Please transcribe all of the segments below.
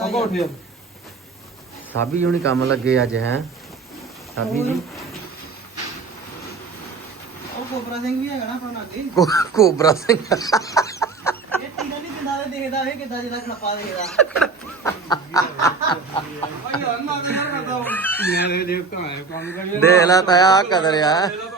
ਸਾਬੀ ਹੁਣੀ ਕੰਮ ਲੱਗੇ ਅੱਜ ਹੈ ਸਾਬੀ ਜੀ ਉਹ ਕੋਬਰਾ ਸਿੰਘ ਵੀ ਹੈਗਾ ਨਾ ਆਪਣਾ ਅੱਗੇ ਕੋਬਰਾ ਸਿੰਘ ਇਹ ਟੀਨਾ ਨਹੀਂ ਦਿੰਦਾ ਤੇ ਦੇਖਦਾ ਇਹ ਕਿੱਦਾਂ ਜਿਹਦਾ ਖੱਪਾ ਦੇਖਦਾ ਭਾਈ ਹਰਨ ਮਾਰ ਦੇ ਯਾਰ ਕਰਦਾ ਮੈਂ ਦੇ ਦੇਖ ਕਹਾਂ ਕੰਮ ਕਰੀ ਦੇਖ ਲੈ ਤਾਇਆ ਕਦਰਿਆ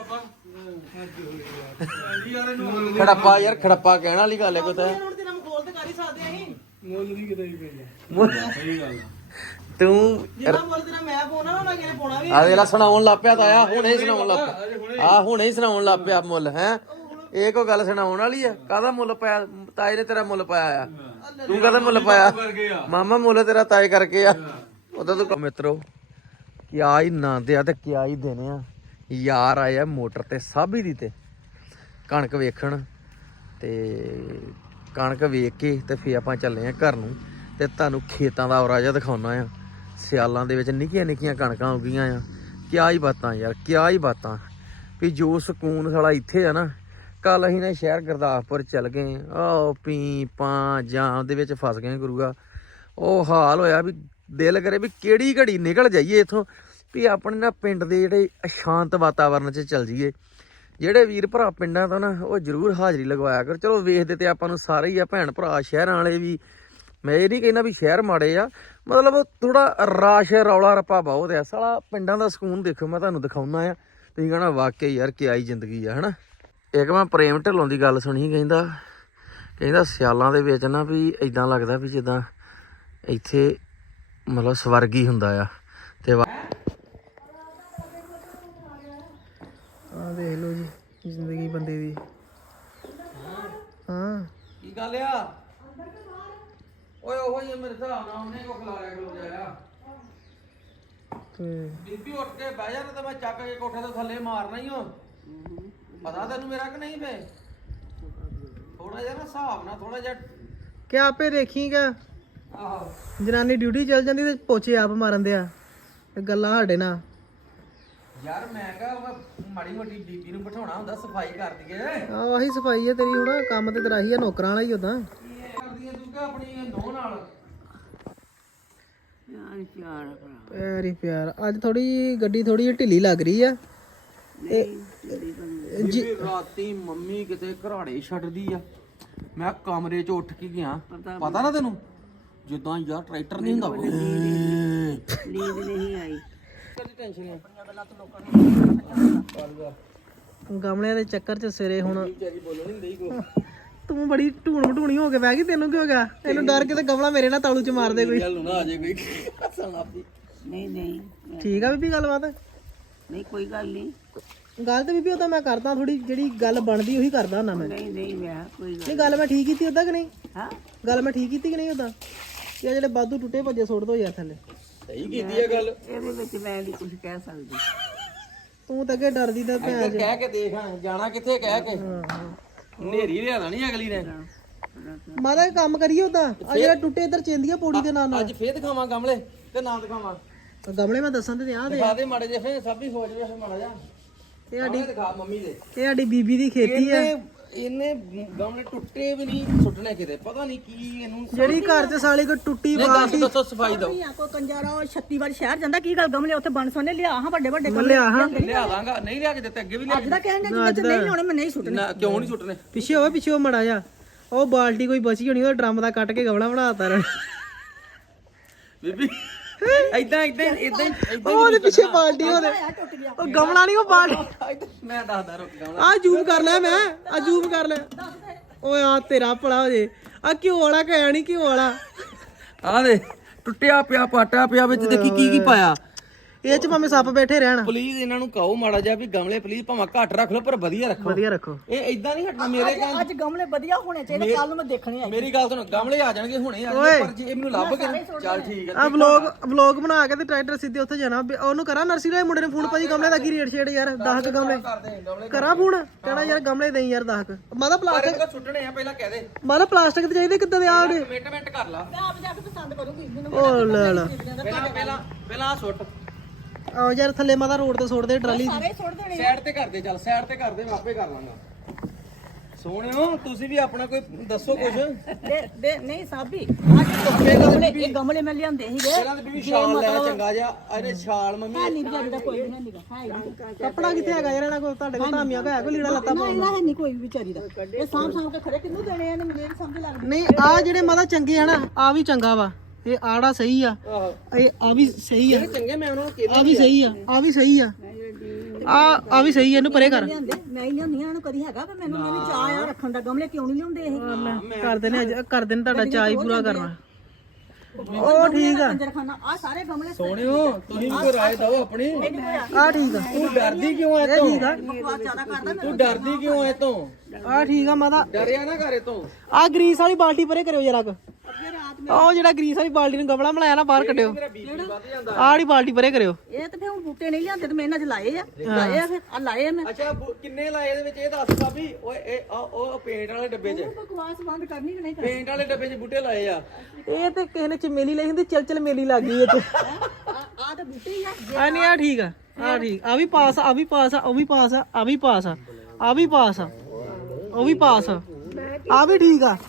ਖੜੱਪਾ ਯਾਰ ਖੜੱਪਾ ਕਹਿਣ ਵਾਲੀ ਗੱਲ ਹੈ ਕੋਈ ਤਾਂ ਹੁਣ ਤੇਰਾ ਮਖੌਲ ਤੇ ਕਰ ਹੀ ਸਕਦੇ ਅਸੀਂ ਮੁੱਲ ਨਹੀਂ ਕਿਤੇ ਹੀ ਪੈਂਦਾ ਸਹੀ ਗੱਲ ਤੂੰ ਜਿਹੜਾ ਮੁੱਲ ਤੇਰਾ ਮੈਂ ਪਾਉਣਾ ਉਹਨਾਂ ਕਿਨੇ ਪਾਉਣਾ ਵੀ ਆ ਦੇਲਾ ਸੁਣਾਉਣ ਲੱਗ ਪਿਆ ਤਾਇਆ ਹੁਣੇ ਸੁਣਾਉਣ ਲੱਗ ਪਿਆ ਆ ਹੁਣੇ ਸੁਣਾਉਣ ਲੱਗ ਪਿਆ ਮੁੱਲ ਹੈ ਇਹ ਕੋਈ ਗੱਲ ਸੁਣਾਉਣ ਵਾਲੀ ਆ ਕਾਹਦਾ ਮੁੱਲ ਪਾਇਆ ਤਾਏ ਨੇ ਤੇਰਾ ਮੁੱਲ ਪਾਇਆ ਆ ਤੂੰ ਕਾਹਦਾ ਮੁੱਲ ਪਾਇਆ ਮਾਮਾ ਮੁੱਲ ਤੇਰਾ ਤਾਏ ਕਰਕੇ ਆ ਉਦੋਂ ਤੂੰ ਮਿੱਤਰੋ ਕਿਆ ਹੀ ਨਾਂ ਦੇ ਆ ਤੇ ਕਿਆ ਹੀ ਦੇਣੇ ਆ ਯਾਰ ਆਇਆ ਮੋਟਰ ਤੇ ਸਾਬੀ ਦੀ ਤੇ ਕਣਕ ਵੇਖਣ ਤੇ ਕਣਕ ਵੇਖ ਕੇ ਤੇ ਫੇਰ ਆਪਾਂ ਚੱਲੇ ਆ ਘਰ ਨੂੰ ਤੇ ਤੁਹਾਨੂੰ ਖੇਤਾਂ ਦਾ ਔਰਾ ਜਿਹਾ ਦਿਖਾਉਣਾ ਆ ਸਿਆਲਾਂ ਦੇ ਵਿੱਚ ਨਿੱਕੀਆਂ ਨਿੱਕੀਆਂ ਕਣਕਾਂ ਉੱਗੀਆਂ ਆ ਕਿਆ ਹੀ ਬਾਤਾਂ ਯਾਰ ਕਿਆ ਹੀ ਬਾਤਾਂ ਵੀ ਜੋ ਸਕੂਨ ਸਾਲਾ ਇੱਥੇ ਆ ਨਾ ਕੱਲ ਅਸੀਂ ਨੇ ਸ਼ਹਿਰ ਗੁਰਦਾਸਪੁਰ ਚੱਲ ਗਏ ਉਹ ਪੀ ਪਾ ਜਾਮ ਦੇ ਵਿੱਚ ਫਸ ਗਏ ਗੁਰੂਆ ਉਹ ਹਾਲ ਹੋਇਆ ਵੀ ਦਿਲ ਕਰੇ ਵੀ ਕਿਹੜੀ ਘੜੀ ਨਿਕਲ ਜਾਈਏ ਇੱਥੋਂ ਵੀ ਆਪਣੇ ਨਾ ਪਿੰਡ ਦੇ ਜਿਹੜੇ ਅਸ਼ਾਂਤ ਵਾਤਾਵਰਨ 'ਚ ਚੱਲ ਜਾਈਏ ਜਿਹੜੇ ਵੀਰ ਭਰਾ ਪਿੰਡਾਂ ਤੋਂ ਨਾ ਉਹ ਜ਼ਰੂਰ ਹਾਜ਼ਰੀ ਲਗਵਾਇਆ ਕਰ ਚਲੋ ਵੇਖਦੇ ਤੇ ਆਪਾਂ ਨੂੰ ਸਾਰੇ ਹੀ ਆ ਭੈਣ ਭਰਾ ਸ਼ਹਿਰਾਂ ਵਾਲੇ ਵੀ ਮੈਂ ਇਹ ਨਹੀਂ ਕਹਿੰਦਾ ਵੀ ਸ਼ਹਿਰ ਮਾੜੇ ਆ ਮਤਲਬ ਥੋੜਾ ਰਾਸ਼ ਰੌਲਾ ਰੱਪਾ ਬਹੁਤ ਆ ਸਾਲਾ ਪਿੰਡਾਂ ਦਾ ਸਕੂਨ ਦੇਖੋ ਮੈਂ ਤੁਹਾਨੂੰ ਦਿਖਾਉਣਾ ਆ ਤੁਸੀਂ ਕਹਿਣਾ ਵਾਕਈ ਯਾਰ ਕਿਆ ਹੀ ਜ਼ਿੰਦਗੀ ਆ ਹਨਾ ਇੱਕ ਮੈਂ ਪ੍ਰੇਮ ਢਿੱਲੋਂ ਦੀ ਗੱਲ ਸੁਣੀ ਕਹਿੰਦਾ ਸਿਆਲਾਂ ਦੇ ਵਿੱਚ ਨਾ ਵੀ ਇਦਾਂ ਲੱਗਦਾ ਵੀ ਜਿੱਦਾਂ ਇੱਥੇ ਮਤਲਬ ਸਵਰਗ ਹੀ ਹੁੰਦਾ ਆ ਤੇ ਆ ਦੇਖ ਲਓ ਜੀ ਜ਼ਿੰਦਗੀ ਬੰਦੇ ਦੀ ਹਾਂ ਕੀ ਗੱਲ ਆ ਓਏ ਉਹੋ ਹੀ ਮੇਰੇ ਹਿਸਾਬ ਨਾਲ ਉਹਨੇ ਕੋ ਖਲਾਰਿਆ ਖਲੋ ਜਾਇਆ ਤੇ ਬੀਬੀ ਉੱਠ ਕੇ ਬਹਿ ਜਾ ਨਾ ਤਾਂ ਮੈਂ ਚੱਕ ਕੇ ਕੋਠੇ ਤੋਂ ਥੱਲੇ ਮਾਰਨਾ ਹੀ ਹੋ ਪਤਾ ਤੈਨੂੰ ਮੇਰਾ ਕਿ ਨਹੀਂ ਫੇ ਥੋੜਾ ਜਿਹਾ ਨਾ ਹਿਸਾਬ ਨਾਲ ਥੋੜਾ ਜਿਹਾ ਕਿ ਆਪੇ ਦੇਖੀਗਾ ਆਹੋ ਜਨਾਨੀ ਡਿਊਟੀ ਚੱਲ ਜਾਂਦੀ ਤੇ ਪੋਚੇ ਆਪ ਮਾਰਨ ਦੇ ਆ ਤੇ ਗੱਲਾਂ ਸਾਡੇ ਨਾਲ ਯਾਰ ਮੈਂ ਕਹਾਂ ਮਾੜੀ ਮੋਟੀ ਬੀਬੀ ਨੂੰ ਬਿਠਾਉਣਾ ਹੁੰਦਾ ਸਫਾਈ ਕਰ ਦਈਏ ਆਹ ਆਹੀ ਸਫਾਈ ਹੈ ਤੇਰੀ ਹੁਣ ਕੰਮ ਤੇ ਤੇਰਾ ਹੀ ਆ ਨੌਕਰਾਂ ਵਾਲਾ ਹੀ ਉਦਾਂ ਕਰਦੀ ਤੂੰ ਕਿ ਆਪਣੀ ਨੋਹ ਨਾਲ ਪਿਆਰੀ ਪਿਆਰ ਅੱਜ ਥੋੜੀ ਗੱਡੀ ਥੋੜੀ ਢਿੱਲੀ ਲੱਗ ਰਹੀ ਆ ਜੀ ਰਾਤੀ ਮੰਮੀ ਕਿਤੇ ਘਰਾੜੇ ਛੱਡਦੀ ਆ ਮੈਂ ਕਮਰੇ 'ਚ ਉੱਠ ਕੇ ਗਿਆ ਪਤਾ ਨਾ ਤੈਨੂੰ ਜਿੱਦਾਂ ਯਾਰ ਟਰੈਕਟਰ ਨਹੀਂ ਹੁੰਦਾ ਨੀਂਦ ਨਹੀਂ ਆਈ ਕਦੀ ਟੈਨਸ਼ਨ ਨਹੀਂ ਗਮਲਿਆਂ ਦੇ ਚੱਕਰ 'ਚ ਸਿਰੇ ਹੁਣ ਤੂੰ ਬੜੀ ਢੂਣ ਮਟੂਣੀ ਹੋ ਕੇ ਬਹਿ ਗਈ ਤੈਨੂੰ ਕੀ ਹੋ ਗਿਆ ਤੈਨੂੰ ਡਰ ਕੇ ਤੇ ਗਮਲਾ ਮੇਰੇ ਨਾਲ ਤਾਲੂ 'ਚ ਮਾਰ ਦੇ ਕੋਈ ਗੱਲ ਨਾ ਆ ਜੇ ਕੋਈ ਆਪਦੀ ਨਹੀਂ ਨਹੀਂ ਠੀਕ ਆ ਬੀਬੀ ਗੱਲਬਾਤ ਨਹੀਂ ਕੋਈ ਗੱਲ ਨਹੀਂ ਗੱਲ ਤੇ ਬੀਬੀ ਉਹ ਤਾਂ ਮੈਂ ਕਰਦਾ ਥੋੜੀ ਜਿਹੜੀ ਗੱਲ ਬਣਦੀ ਉਹੀ ਕਰਦਾ ਹੁੰਦਾ ਮੈਂ ਨਹੀਂ ਨਹੀਂ ਮੈਂ ਕੋਈ ਗੱਲ ਨਹੀਂ ਗੱਲ ਮੈਂ ਠੀਕ ਕੀਤੀ ਉਦਾਂ ਕਿ ਨਹੀਂ ਹਾਂ ਗੱਲ ਮੈਂ ਠੀਕ ਕੀਤੀ ਕਿ ਨਹੀਂ ਉਦਾਂ ਇਹ ਜਿਹੜੇ ਬਾਦੂ ਟੁੱਟੇ ਭੱਜੇ ਸੁੱਟ ਦੋ ਯਾਰ ਥੱਲੇ ਸਹੀ ਕੀਤੀ ਹੈ ਗੱਲ ਇਹਦੇ ਵਿੱਚ ਮੈਂ ਨਹੀਂ ਕੁਝ ਕਹਿ ਸਕਦੀ ਤੂੰ ਤਾਂ ਅੱਗੇ ਡਰਦੀ ਤਾਂ ਭੈਣ ਇੱਧਰ ਕਹਿ ਕੇ ਦੇਖ ਜਾਣਾ ਕਿੱਥੇ ਕਹਿ ਕੇ ਨੇਰੀ ਲਿਆਣਾ ਨਹੀਂ ਅਗਲੀ ਨੇ ਮਾਦਾ ਕੰਮ ਕਰੀਏ ਉਦਾਂ ਆ ਜਿਹੜਾ ਟੁੱਟੇ ਇੱਧਰ ਚੇਂਦੀਆਂ ਪੌੜੀ ਦੇ ਨਾਲ ਨਾਲ ਅੱਜ ਫੇਰ ਦਿਖਾਵਾਂ ਗਮਲੇ ਤੇ ਨਾ ਦਿਖਾਵਾਂ ਗਮਲੇ ਮੈਂ ਦੱਸਾਂ ਤੇ ਆ ਦੇ ਦਿਖਾ ਦੇ ਮਾੜੇ ਜਿਹੇ ਫੇਰ ਸਭ ਹੀ ਸੋਚ ਰਿਹਾ ਫੇਰ ਮਾੜਾ ਜਿਹਾ ਇਹ ਸਾਡੀ ਦਿਖਾ ਮੰਮੀ ਦੇ ਇਹ ਸਾਡੀ ਬੀਬੀ ਦੀ ਖੇਤੀ ਆ ਇਹਨੇ ਗਮਲੇ ਟੁੱਟੇ ਵੀ ਨਹੀਂ ਸੁੱਟਣੇ ਕਿਤੇ ਪਤਾ ਨਹੀਂ ਕੀ ਇਹਨੂੰ ਜਿਹੜੀ ਘਰ 'ਚ ਸਾਲੀ ਕੋ ਟੁੱਟੀ ਨਹੀਂ ਦੱਸ ਦੱਸੋ ਸਫਾਈ ਦੋ ਕੋ ਕੰਜਾਰਾ ਉਹ 36 ਵਾਰ ਸ਼ਹਿਰ ਜਾਂਦਾ ਕੀ ਗੱਲ ਗਮਲੇ ਉੱਥੇ ਬਣ ਸੋਨੇ ਲਿਆ ਹਾਂ ਵੱਡੇ ਵੱਡੇ ਮੱਲੇ ਆ ਹਾਂ ਲਿਆ ਦਾਂਗਾ ਨਹੀਂ ਲਿਆ ਕੇ ਦਿੱਤੇ ਅੱਗੇ ਵੀ ਲਿਆ ਅੱਜ ਦਾ ਕਹਿਣ ਦੇ ਜਿੱਥੇ ਨਹੀਂ ਲਿਆਉਣੇ ਮੈਂ ਨਹੀਂ ਸੁੱਟਣੇ ਨਾ ਕਿਉਂ ਨਹੀਂ ਸੁੱਟਣੇ ਪਿੱਛੇ ਹੋਵੇ ਪਿੱਛੇ ਮੜਾ ਜਾ ਉਹ ਬਾਲਟੀ ਕੋਈ ਬਚੀ ਹੋਣੀ ਉਹ ਡਰਮ ਦਾ ਕੱਟ ਕੇ ਗਮਲਾ ਬਣਾਤਾ ਰਨ ਬੀਬੀ ਇਦਾਂ ਉਹਦੇ ਪਿੱਛੇ ਬਾਲਟੀ ਉਹਦੇ ਉਹ ਗਮਲਾ ਨਹੀਂ ਉਹ ਬਾਲਟੀ ਮੈਂ ਦੱਸਦਾ ਰੁਕ ਗਮਲਾ ਆ ਜ਼ੂਮ ਕਰ ਲੈ ਮੈਂ ਆ ਜ਼ੂਮ ਕਰ ਲੈ ਓਏ ਆ ਤੇਰਾ ਭਲਾ ਹੋ ਜੇ ਆ ਘਿਓ ਵਾਲਾ ਕਹਿਆ ਨਹੀਂ ਘਿਓ ਵਾਲਾ ਆ ਦੇ ਟੁੱਟਿਆ ਪਿਆ ਪਾਟਾ ਪਿਆ ਵਿੱਚ ਦੇਖੀ ਕੀ ਪਾਇਆ ਇਹ ਚ ਭਾਵੇਂ ਸੱਪ ਬੈਠੇ ਰਹਿਣ ਪਲੀਜ਼ ਇਹਨਾਂ ਨੂੰ ਕਹੋ ਮਾੜਾ ਜਿਹਾ ਵੀ ਗਮਲੇ ਪਲੀਜ਼ ਭਾਵੇਂ ਘੱਟ ਰੱਖ ਲਓ ਪਰ ਵਧੀਆ ਰੱਖੋ ਵਧੀਆ ਰੱਖੋ ਇਹ ਇਦਾਂ ਨਹੀਂ ਹਟਣਾ ਮੇਰੇ ਕਹਿਣ ਅੱਜ ਗਮਲੇ ਵਧੀਆ ਹੋਣੇ ਚਾਹੀਦੇ ਕੱਲ ਨੂੰ ਮੈਂ ਦੇਖਣੇ ਆ ਮੇਰੀ ਗੱਲ ਸੁਣ ਗਮਲੇ ਆ ਜਾਣਗੇ ਹੁਣੇ ਆ ਜਾਣਗੇ ਪਰ ਜੇ ਇਹ ਮੈਨੂੰ ਲੱਭ ਕੇ ਚੱਲ ਠੀਕ ਹੈ ਆ ਵਲੌਗ ਬਣਾ ਕੇ ਤੇ ਟਰੈਕਟਰ ਸਿੱਧੇ ਉੱਥੇ ਜਾਣਾ ਉਹਨੂੰ ਕਰਾਂ ਨਰਸਰੀ ਵਾਲੇ ਮੁੰਡੇ ਨੇ ਫੋਨ ਭਾਜੀ ਗਮਲੇ ਦਾ ਕੀ ਰੇਟ ਛੇੜ ਯਾਰ 10 ਗਮਲੇ ਕਰਾਂ ਫੋਨ ਕਹਿਣਾ ਯਾਰ ਗਮਲੇ ਦੇਈ ਯਾਰ 10 ਮਾਦਾ ਪਲਾਸਟਿਕ ਪਰ ਸੁੱਟਣੇ ਆ ਪਹਿਲਾਂ ਕਹਿ ਦੇ ਮਾਦਾ ਪਲਾਸਟਿਕ ਤੇ ਚਾਹੀਦੇ ਕਿੱਦਾਂ ਦੇ ਆ ਕਮਿਟਮੈਂਟ ਕਰ ਲਾ ਮੈਂ ਆਪ ਜਾ ਕੇ ਪਸੰਦ ਕਰੂੰਗੀ ਮੈਨੂੰ ਓ ਲੈ ਲੈ ਪਹਿਲਾਂ ਆ ਸੁੱਟ ਆ ਯਾਰ ਥੱਲੇ ਮਾਦਾ ਰੋਡ ਤੇ ਸੁੱਟ ਦੇ ਟਰਾਲੀ ਸਾਰੇ ਸੁੱਟ ਦੇਣੇ ਸਾਈਡ ਤੇ ਕਰ ਦੇ ਚੱਲ ਸਾਈਡ ਤੇ ਕਰ ਦੇ ਮੈਂ ਆਪੇ ਕਰ ਲਾਂਗਾ ਸੋਹਣਿਓ ਤੁਸੀਂ ਵੀ ਆਪਣਾ ਕੋਈ ਦੱਸੋ ਕੁਝ ਦੇ ਨਹੀਂ ਸਾਬੀ ਇਹ ਗਮਲੇ ਮੈਂ ਲਿਆਂਦੇ ਸੀਗੇ ਇਹਨਾਂ ਦੇ ਵੀ ਸ਼ਾਲ ਲੈ ਚੰਗਾ ਜਿਹਾ ਇਹਨੇ ਸ਼ਾਲ ਮੰਮੀ ਨਹੀਂ ਵਿਚਾਰੀ ਕੋਈ ਨਹੀਂ ਨੀਗਾ ਹੈ ਹੀ ਨਹੀਂ। ਕੱਪੜਾ ਕਿੱਥੇ ਹੈਗਾ ਯਾਰ ਇਹਨਾਂ ਕੋਲ ਤੁਹਾਡੇ ਕੋਲ ਧਾਮੀਆਂ ਹੈ ਕੋਈ ਲੀੜਾ ਲੱਤਾ ਨਾ ਇਹਦਾ ਹੈ ਨਹੀਂ ਕੋਈ ਵਿਚਾਰੀ ਦਾ ਇਹ ਸਾਂਭ ਕੇ ਖੜੇ ਕਿੰਨੂੰ ਦੇਣੇ ਆ ਮੈਨੂੰ ਨਹੀਂ ਸਮਝ ਲੱਗਦੀ। ਨਹੀਂ ਆ ਜਿਹੜੇ ਮਾਤਾ ਚੰਗੇ ਆ ਨਾ ਆ ਵੀ ਚੰਗਾ ਵਾ ਇਹ ਆੜਾ ਸਹੀ ਆ ਇਹ ਆ ਵੀ ਸਹੀ ਆ ਚੰਗੇ ਮੈਂ ਉਹਨਾਂ ਨੂੰ ਆ ਵੀ ਸਹੀ ਆ ਆ ਵੀ ਸਹੀ ਆ ਆ ਵੀ ਸਹੀ ਆ ਇਹਨੂੰ ਪਰੇ ਕਰ ਲਿਆਂਦੇ ਮੈਂ ਹੀ ਲਿਆਉਂਦੀਆਂ ਇਹਨੂੰ ਕਦੀ ਹੈਗਾ ਕਿ ਮੈਨੂੰ ਵੀ ਚਾਹ ਆ ਰੱਖਣ ਦਾ ਗਮਲੇ ਕਿਉਂ ਨਹੀਂ ਲਿਆਉਂਦੇ ਇਹ ਕਰਦੇ ਨੇ ਅੱਜ ਕਰਦੇ ਨੇ ਤੁਹਾਡਾ ਚਾਅ ਹੀ ਪੂਰਾ ਕਰਨਾ ਉਹ ਠੀਕ ਆ ਕੰਜਰਖਾਨਾ ਆ ਸਾਰੇ ਗਮਲੇ ਸੋਹਣਿਓ ਤੁਸੀਂ ਵੀ ਕੋਈ ਰਾਏ ਦਿਓ ਆਪਣੀ ਆ ਠੀਕ ਆ ਤੂੰ ਡਰਦੀ ਕਿਉਂ ਐ ਤੋਂ ਠੀਕ ਆ ਬਕਵਾਸ ਜ਼ਿਆਦਾ ਕਰਦਾ ਤੂੰ ਡਰਦੀ ਕਿਉਂ ਐ ਤੋਂ ਆ ਠੀਕ ਆ ਮਾਤਾ ਡਰਿਆ ਨਾ ਘਰੇ ਤੋਂ ਆ ਗਰੀਸ ਵਾਲੀ ਬਾਲਟੀ ਪਰੇ ਕਰਿਓ ਜਰਾ ਕੁ ਉਹ ਜਿਹੜਾ ਗਰੀਸ ਵਾਲੀ ਬਾਲਟੀ ਨੂੰ ਗਮਲਾ ਬਣਾਇਆ ਨਾ ਬਾਹਰ ਕੱਢਿਓ ਆੜੀ ਬਾਲਟੀ ਪਰੇ ਕਰਿਓ ਇਹ ਤੇ ਫਿਰ ਹੁਣ ਬੂਟੇ ਨਹੀਂ ਲਿਆਂਦੇ ਤੇ ਮੈਂ ਇਹਨਾਂ 'ਚ ਲਾਏ ਆ ਲਾਏ ਆ ਫਿਰ ਆ ਲਾਏ ਆ ਮੈਂ ਅੱਛਾ ਕਿੰਨੇ ਲਾਏ ਇਹਦੇ ਵਿੱਚ ਇਹ ਦੱਸ ਭਾਬੀ ਓਏ ਇਹ ਉਹ ਪੇਂਟ ਵਾਲੇ ਡੱਬੇ 'ਚ ਬਕਵਾਸ ਬੰਦ ਕਰਨੀ ਕਿ ਨਹੀਂ ਕਰਨੀ ਪੇਂਟ ਵਾਲੇ ਡੱਬੇ 'ਚ ਬੂਟੇ ਲਾਏ ਆ ਇਹ ਤੇ ਕਿਸੇ ਨੇ ਚਮੇਲੀ ਲਈ ਹੁੰਦੀ ਚਲ ਮੇਲੀ ਲੱਗ ਗਈ ਇਹ ਤੇ ਆ ਤਾਂ ਬੂਟੇ ਹੀ ਆ ਆ ਨਹੀਂ ਆ ਠੀਕ ਆ ਆ ਠੀਕ ਆ ਵੀ ਪਾਸ ਆ ਵੀ ਪਾਸ ਆ ਉਹ ਵੀ ਪਾਸ ਆ ਆ ਵੀ ਪਾਸ ਆ ਆ ਵੀ ਪਾਸ ਆ ਉਹ ਵੀ ਪਾਸ ਆ ਆ ਵੀ ਠੀਕ ਆ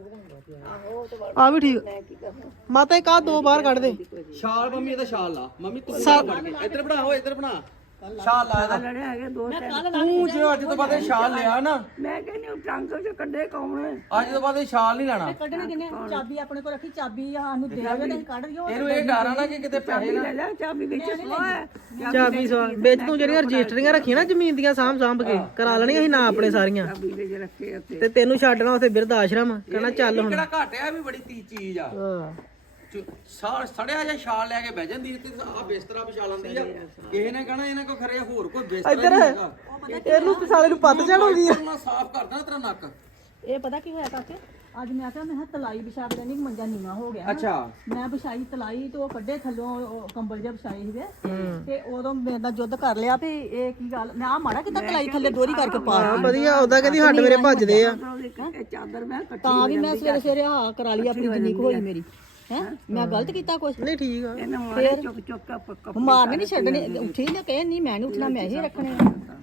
ਆ ਵੀ ਠੀਕ ਮਾਤਾ ਇੱਕ ਆ ਦੋ ਬਾਹਰ ਕੱਢ ਦੇ ਸ਼ਾਲ ਮੰਮੀ ਇਹਦਾ ਸ਼ਾਲ ਲਾ ਮੰਮੀ ਤੂੰ ਫੜ ਕੇ ਇੱਧਰ ਬਣਾ ਹੋ ਇੱਧਰ ਬਣਾ ਸ਼ਾਲ ਲਾ ਇਹਦਾ ਤੂੰ ਜੇ ਅੱਜ ਤੋਂ ਬਾਅਦ ਇਹ ਸ਼ਾਲ ਲਿਆ ਨਾ ਮੈਂ ਕਹਿੰਦੀ ਉਹ ਟੰਗ ਚ ਕੱਢੇ ਕੌਣ ਅੱਜ ਤੋਂ ਬਾਅਦ ਇਹ ਸ਼ਾਲ ਨਹੀਂ ਲੈਣਾ ਕੱਢਣੇ ਕਿਨੇ ਚਾਬੀ ਆਪਣੇ ਕੋਲ ਰੱਖੀ ਚਾਬੀ ਸਾਨੂੰ ਦੇ ਆਵੇ ਤੇ ਅਸੀਂ ਕੱਢ ਦਿਓ ਇਹਨੂੰ ਇਹ ਡਰ ਆ ਨਾ ਕਿ ਕਿਤੇ ਪੈਸੇ ਨਾ ਚਾਬੀ ਵਿੱਚ ਚਾਬੀ ਸਵਾ ਵਿੱਚ ਤੂੰ ਜਿਹੜੀਆਂ ਰਜਿਸਟਰੀਆਂ ਰੱਖੀਆਂ ਨਾ ਜ਼ਮੀਨ ਦੀਆਂ ਸਾਂਭ ਕੇ ਕਰਾ ਲੈਣੀਆਂ ਅਸੀਂ ਨਾ ਆਪਣੇ ਸਾਰੀਆਂ ਤੇ ਤੈਨੂੰ ਛੱਡਣਾ ਉੱਥੇ ਬਿਰਧ ਆਸ਼ਰਮ ਕਹਿਣਾ ਚੱਲ ਹੁਣ ਕਿਹੜਾ ਘਾਟ ਆ ਵੀ ਬੜੀ ਤੀ ਚੀਜ਼ ਆ ਸੜਿਆ ਜਾਂ ਛਾਲ ਲੈ ਕੇ ਬਹਿ ਜਾਂਦੀ ਤੇ ਆ ਬਿਸਤਰਾ ਵਿਛਾ ਲੈਂਦੀ ਆ ਕਿਸੇ ਨੇ ਕਹਣਾ ਇਹਨਾਂ ਕੋ ਖਰੇ ਹੋਰ ਕੋਈ ਬਿਸਤਰਾ ਇੱਧਰ ਨਹੀਂ ਹੈਗਾ ਇਹਨੂੰ ਤੇ ਸਾਲੇ ਨੂੰ ਪੱਤ ਚੜਾਉਂਦੀ ਆ ਮੈਂ ਸਾਫ਼ ਕਰਦਾ ਤੇਰਾ ਨੱਕ ਇਹ ਪਤਾ ਕੀ ਹੋਇਆ ਕਾਕੇ ਅੱਜ ਮੈਂ ਕਿਹਾ ਮੈਂ ਤਲਾਈ ਵਿਛਾ ਕੇ ਨਹੀਂ ਮੰਜਾ ਨੀਵਾ ਹੋ ਗਿਆ ਅੱਛਾ ਮੈਂ ਵਿਛਾਈ ਤਲਾਈ ਤੇ ਉਹ ਕੱਢੇ ਥੱਲੋਂ ਉਹ ਕੰਬਲ ਜਿਹਾ ਵਿਛਾਏ ਸੀਗੇ ਤੇ ਉਦੋਂ ਮੇਰੇ ਨਾਲ ਜੁੱਧ ਕਰ ਲਿਆ ਵੀ ਇਹ ਕੀ ਗੱਲ ਮੈਂ ਆ ਮਾੜਾ ਕਿਤਾ ਤਲਾਈ ਥੱਲੇ ਦੋਰੀ ਕਰਕੇ ਪਾ ਵਧੀਆ ਉਹਦਾ ਕਹਿੰਦੀ ਹੱਡ ਮੇਰੇ ਭੱਜਦੇ ਆ ਚਾਦਰ ਮੈਂ ਤਾਂ ਵੀ ਮੈਂ ਸਵੇਰੇ ਸਵੇਰੇ ਆ ਕਰਾ ਲਈ ਆਪਣੀ ਜਿੰਨੀ ਕੁ ਹੋਈ ਮੇਰੀ ਹੈ ਮੈਂ ਗਲਤ ਕੀਤਾ ਕੁਛ ਨਹੀਂ ਠੀਕ ਆ ਫਿਰ ਮਾਰਨੇ ਨਹੀਂ ਛੱਡਣੇ ਉੱਠੀ ਨਾ ਕਹੇ ਨਹੀਂ ਮੈਂ ਨਹੀਂ ਉੱਠਣਾ ਮੈਂ ਹੀ ਰੱਖਣੇ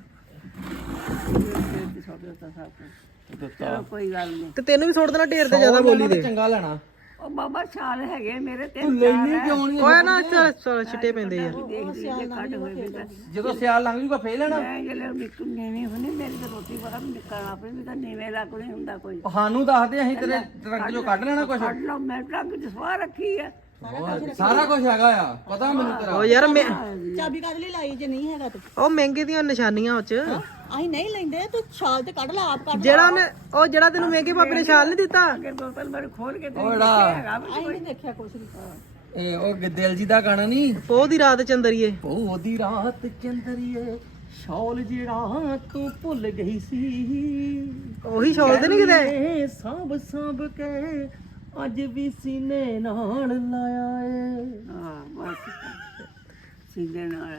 ਚਲੋ ਕੋਈ ਗੱਲ ਨਹੀਂ। ਤੇ ਤੈਨੂੰ ਵੀ ਸੁੱਟ ਦੇਣਾ ਢੇਰ ਤੇ ਜ਼ਿਆਦਾ ਬੋਲੀ ਦੇ ਚੰਗਾ ਲੈਣਾ ਉਹ ਬਾਬਾ ਛਾਲ ਹੈਗੇ ਮੇਰੇ ਤੇ ਲੈਣੀ ਕਿਉਂ ਨਹੀਂ ਓਏ ਨਾ ਚੱਲ ਛਿੱਟੇ ਪੈਂਦੇ ਯਾਰ ਕੱਟ ਹੋਏ ਬੇਟਾ ਜਦੋਂ ਸਿਆਲ ਲੰਘ ਜੂਗਾ ਫੇਰ ਲੈਣਾ ਮੈਂ ਜਿਹੜੇ ਨਿੱਕ ਨੀਵੀਂ ਹੁੰਦੀ ਮੇਰੀ ਤਾਂ ਰੋਟੀ ਬਾਹਰ ਨਿਕਲਣਾ ਆਪਣੀ ਵੀ ਤਾਂ ਨੀਵੇਂ ਲੱਗ ਨਹੀਂ ਹੁੰਦਾ ਕੋਈ ਸਾਨੂੰ ਦੱਸਦੇ ਅਸੀਂ ਤੇਰੇ ਟਰੱਕ ਚੋਂ ਕੱਢ ਲੈਣਾ ਕੁਛ ਕੱਢ ਲਓ ਮੈਂ ਟਰੱਕ ਚ ਸਵਾਹ ਰੱਖੀ ਆ ਸਾਰਾ ਕੁਝ ਹੈਗਾ ਆ ਪਤਾ ਮੈਨੂੰ ਤੇਰਾ ਓ ਯਾਰ ਮੈਂ ਚਾਬੀ ਕਾਹਦੇ ਲਈ ਲਾਈ ਜੇ ਨਹੀਂ ਹੈਗਾ ਤੇ ਉਹ ਮਹਿੰਗੇ ਦੀਆਂ ਨਿਸ਼ਾਨੀਆਂ ਉਹ ਚ ਅਸੀਂ ਨਹੀਂ ਲੈਂਦੇ ਤੂੰ ਛਾਲ ਤੇ ਕੱਢ ਲਾ ਆਪ ਕੱਢ ਜਿਹੜਾ ਉਹਨੇ ਉਹ ਜਿਹੜਾ ਤੈਨੂੰ ਮਹਿੰਗੇ ਪਾਪੇ ਨੇ ਛਾਲ ਨਹੀਂ ਦਿੱਤਾ ਅੱਗੇ ਬੋਤਲ ਮੇਰੇ ਖੋਲ ਕੇ ਤੇ ਓੜਾ ਅਸੀਂ ਨਹੀਂ ਦੇਖਿਆ ਕੁਛ ਵੀ ਇਹ ਉਹ ਦਿਲ ਜੀ ਦਾ ਗਾਣਾ ਨਹੀਂ ਪੋਹ ਦੀ ਰਾਤ ਚੰਦਰੀਏ ਉਹਦੀ ਰਾਤ ਚੰਦਰੀਏ ਸ਼ੌਲ ਜਿਹੜਾ ਤੂੰ ਭੁੱਲ ਗਈ ਸੀ ਉਹੀ ਛੋਲ ਤੇ ਨਹੀਂ ਕਿਤੇ ਇਹ ਸਾਂਭ ਸਾਂਭ ਕੇ ਅੱਜ ਵੀ ਸੀਨੇ ਨਾਲ ਲਾਇਆ ਏ ਹਾਂ ਬਸ ਸੀਦੇ ਨਾਲ